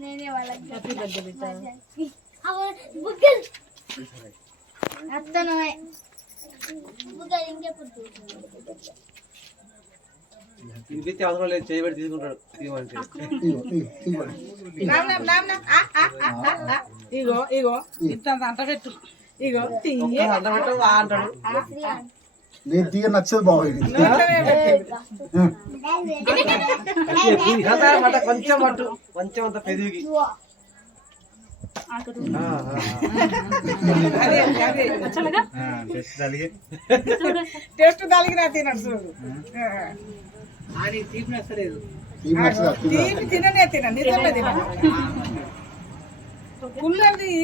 నేనే వాళ్ళకి happy birthday బిడ్డ. అత్తను ఇంకెప్పుడు ఇంటికి అవసరం లేదు, చేయబడి తీసుకుంటాడు. ఇగో ఇగో ఇంత అంట పెట్టు. ఇగో తీయ అంటాడు నేను తీయ నచ్చదు బాగుంది. కొంచెం పట్టు, కొంచెం అంత పెరిగి టేస్ట్ తలిగినా తినడు చూడు. తీపి నచ్చలేదు, తీపి తిననే తిన నిజమే తిన కుల్లది.